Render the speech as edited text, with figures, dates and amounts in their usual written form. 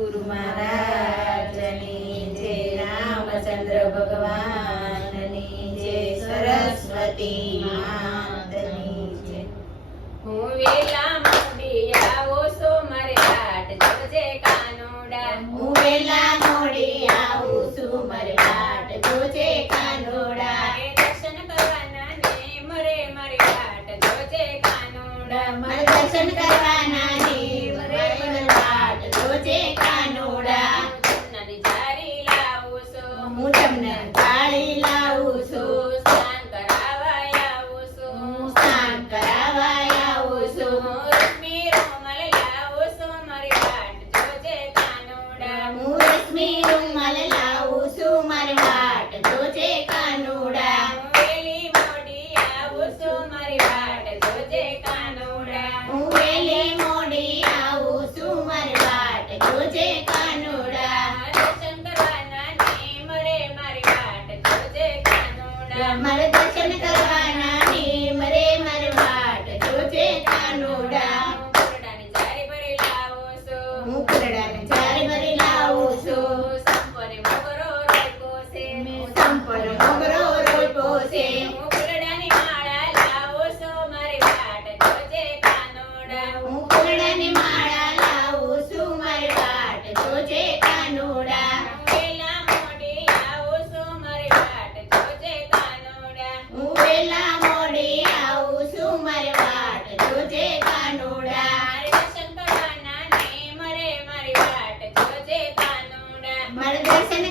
ગુરુ મહારાજની જય, રામચંદ્ર ભગવાનની જય, સરસ્વતી માતની જય. હું વેલા મોડી આવો છો મારે વાટ જોજે કાનુડા. હું વેલા મોડી આવું છું મારે વાટ જોજે કાનુડા. એ દર્શન કરવાના ને મરે મારી વાટ જોજે કાનુડા. મારે દર્શન કરવાના ને મરે મારી વાટ જોજે કાનુડા. ચંદનની જારી લાવું છું, હું તમને તાળી લાવું છું, સ્નાન કરાવવા આવું છું, હું સ્નાન કરાવવા આવું છું. હું રશ્મિ રૂમાલ લાવું છું મારી વાટ જોજે કાનુડા. હું રશ્મિ રૂમાલ લાવું છું મારી વાટ જોજે કાનુડા. હું વેલી મોડી આવું છું મારી વાટ જોજે કાનુડા. હું વેલી મોડી આવું છું મારી વાટ જોજે કાનુડા. દર્શન કરવાના ને મરે મારી વાટ જોજે કાનુડા. મારે દર્શન કરવાના ને મરે મારી વાટ જોજે કાનુડા. હું કોરડાની જારી ભરી લાવું છું, હું કુરડાને જારી ભરી લાવું છું. સંપને મોગરો રોપ્યો છે, સંપલ મોગરો રોપ્યો છે. હું કોરડાની માળા લાવું છું મારી વાટ જોજે કાનુડા. હું કુરડાની માળા લાવું છું મારી વાટ જોજે કાનુડા. હું વેલા મોડી આવું છું મારી વાટ જોજે કાનુડા. હું વેલા મોડી આવું છું મારી વાટ જોજે કાનુડા. મારે દર્શન કરવાના ને મરે મારી વાટ જોજે કાનુડા. મારે દર્શન